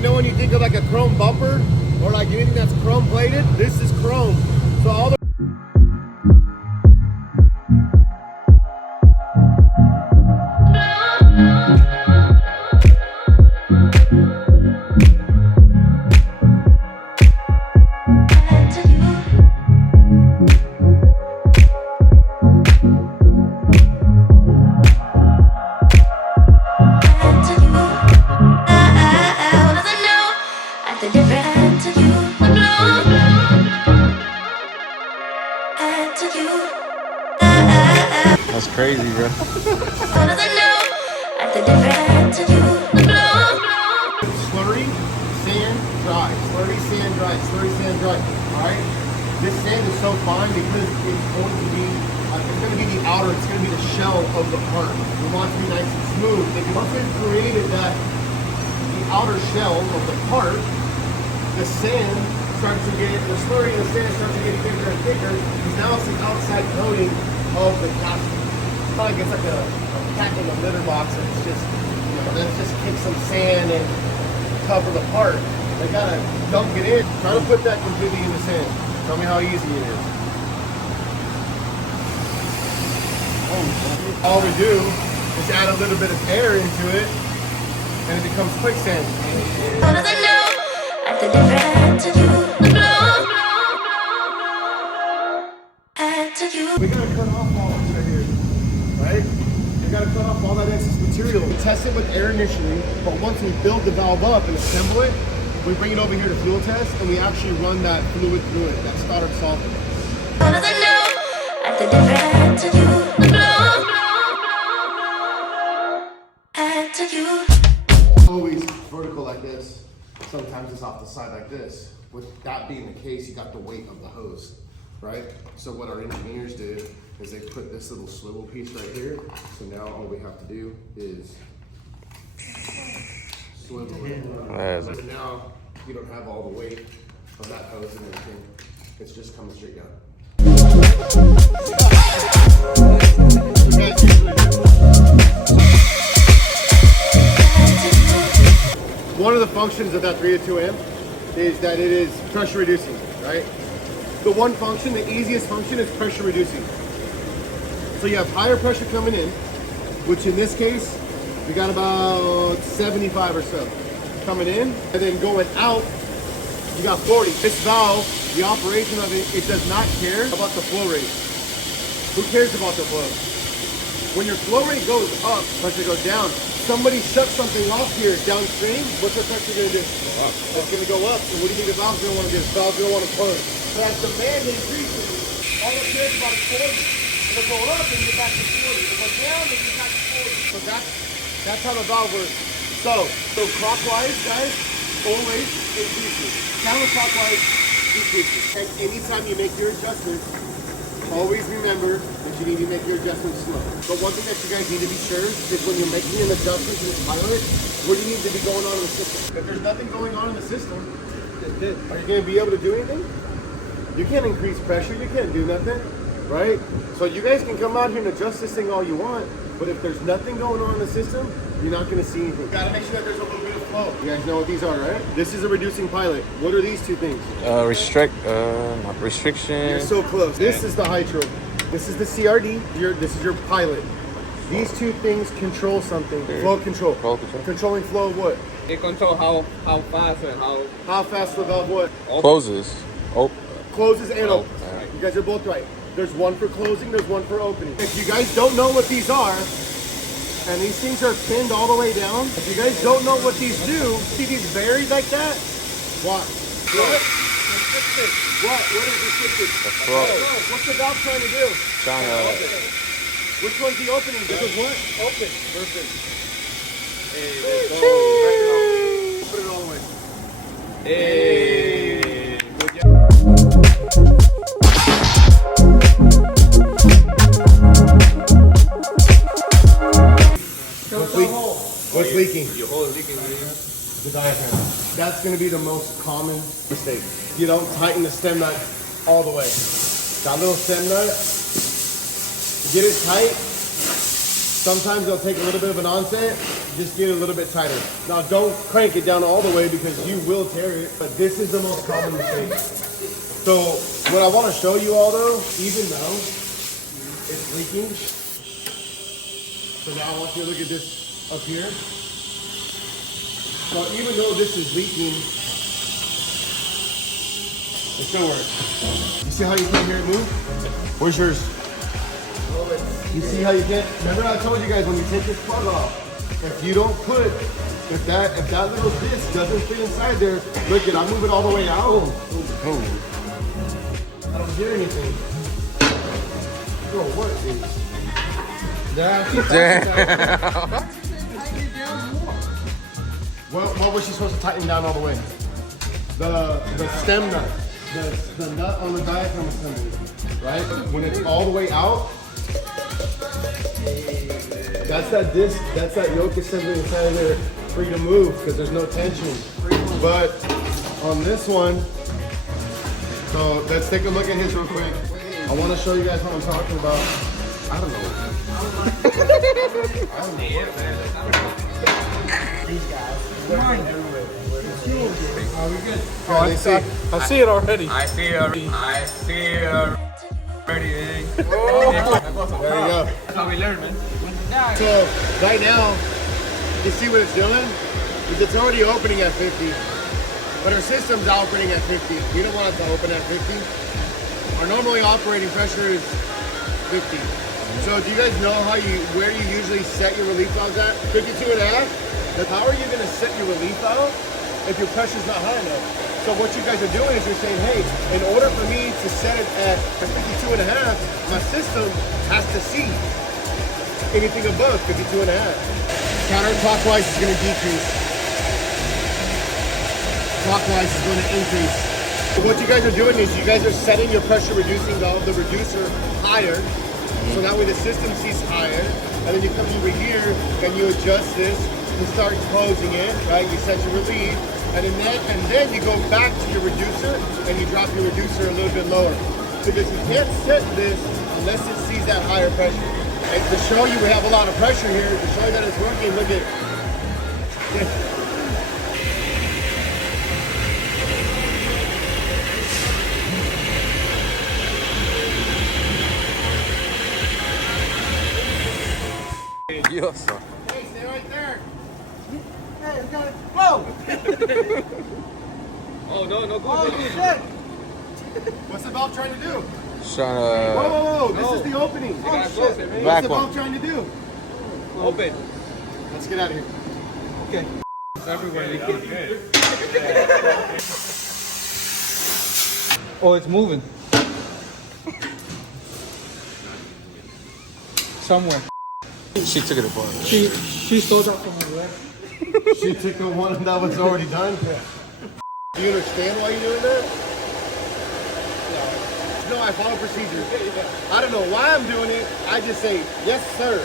you know when you think of like a chrome bumper or like anything that's chrome plated, this is chrome. So all the That's crazy, bro. slurry, sand, dry, slurry, sand, dry, slurry, sand, dry. All right. This sand is so fine because it's going to be the outer. It's going to be the shell of the part. We want it to be nice and smooth. If once we've created the outer shell of the part, the sand starts to get, the slurry and the sand starts to get thicker and thicker because now it's the outside coating of the casting. It's not like it's like a pack in a litter box and it's just, let's just kick some sand and cover the part. They gotta dunk it in. Try to put that completely in the sand. Tell me how easy it is. All we do is add a little bit of air into it and it becomes quicksand. We gotta cut off all of it here, right? We gotta cut off all that excess material. We test it with air initially, but once we build the valve up and assemble it, we bring it over here to fuel test and we actually run that fluid through it, that startup solvent. Always vertical like this. Sometimes it's off the side like this. With that being the case, you got the weight of the hose, right? So what our engineers did is they put this little swivel piece right here. So now all we have to do is swivel it. So now you don't have all the weight of that hose and everything. It's just coming straight down. One of the functions of that 3 to 2 amp is that it is pressure reducing, right? The one function, the easiest function is pressure reducing. So you have higher pressure coming in, which in this case, we got about 75 or so coming in, and then going out, you got 40. This valve, the operation of it, it does not care about the flow rate. Who cares about the flow? When your flow rate goes up, pressure goes down. Somebody shuts something off here downstream, what's the pressure gonna do? It's gonna go up. And what do you think the valve's gonna wanna do? The valve's gonna wanna push. So as demand increases, all it cares about is 40. It'll go up and get back to 40. It'll go down and get back to 40. So that's how the valve works. So clockwise, guys, always increases. Counterclockwise decreases. And anytime you make your adjustments, always remember that you need to make your adjustments slow. But one thing that you guys need to be sure is when you're making an adjustment to this pilot, what do you need to be going on in the system? If there's nothing going on in the system, are you going to be able to do anything? You can't increase pressure, you can't do nothing, right? So you guys can come out here and adjust this thing all you want, but if there's nothing going on in the system, you're not going to see anything. You got to make sure that there's a little bit of flow. You guys know what these are, right? This is a reducing pilot. What are these two things? Restriction. You're so close. This is the hydro. This is the CRD. This is your pilot. These two things control something. Flow control. Flow control. Controlling flow of what? It control how fast and How fast the valve what? Closes. Closes and opens. You guys are both right. There's one for closing, there's one for opening. If you guys don't know what these are, and these things are pinned all the way down, if you guys don't know what these do, see these buried like that? Watch. What? What is restricted? The flow. What's the valve trying to do? Trying to. Which one's the opening? This is what? Open. Perfect. Hey, put it all the way. Hey. Good job. What's leaking? Your hole is leaking. The diaphragm. That's going to be the most common mistake. You don't tighten the stem nut all the way. That little stem nut, get it tight, Sometimes they'll take a little bit of an onset, just get it a little bit tighter. Now don't crank it down all the way because you will tear it, but this is the most common mistake. So what I want to show you all though, even though it's leaking, so now I want you to look at this up here. So even though this is leaking, it still works. You see how you can't hear it move? Where's yours? You see how you can't? Remember I told you guys when you take this plug off, if you don't put, if that little disc doesn't fit inside there, look at, I move it all the way out. I don't hear anything. Bro, what is? Damn. What was she supposed to tighten down all the way? The stem nut. The nut on the diaphragm assembly, right? When it's all the way out, that's that disc, that's that yoke assembly inside of there free to move because there's no tension. But on this one, so let's take a look at his real quick. I want to show you guys what I'm talking about. I don't know. These guys. Are we good? Oh, I see it already. I see it already. Man. There you go. That's how we learn, man. So right now, you see what it's doing? It's already opening at 50, but our system's operating at 50. We don't want it to open at 50. Our normally operating pressure is 50. So do you guys know where you usually set your relief valves at? 52 and a half? How are you gonna set your relief valve if your pressure's not high enough? So what you guys are doing is you're saying, hey, in order for me to set it at 52 and a half, my system has to see anything above 52 and a half. Counterclockwise is gonna decrease. Clockwise is gonna increase. So what you guys are doing is you guys are setting your pressure reducing valve, the reducer, higher. So that way the system sees higher. And then you come over here and you adjust this and start closing it, right? You set your relief. And then you go back to your reducer and you drop your reducer a little bit lower. Because you can't set this unless it sees that higher pressure. And to show you we have a lot of pressure here, to show you that it's working, look at Dios. Hey, stay right there. Hey, we got it. Whoa! Oh, no, no good. Oh, no good. shit! What's the valve trying to do? Trying Whoa, to. this is the opening. You gotta close it, man. What's Back the one. valve trying to do? Open. Let's get out of here. Okay. It's everywhere. Oh, it's moving. Somewhere. She took it apart. She stole that from her, right? She took the one that was already done? Yeah. Do you understand why you're doing that? No, I follow procedure. I don't know why I'm doing it. I just say, yes, sir.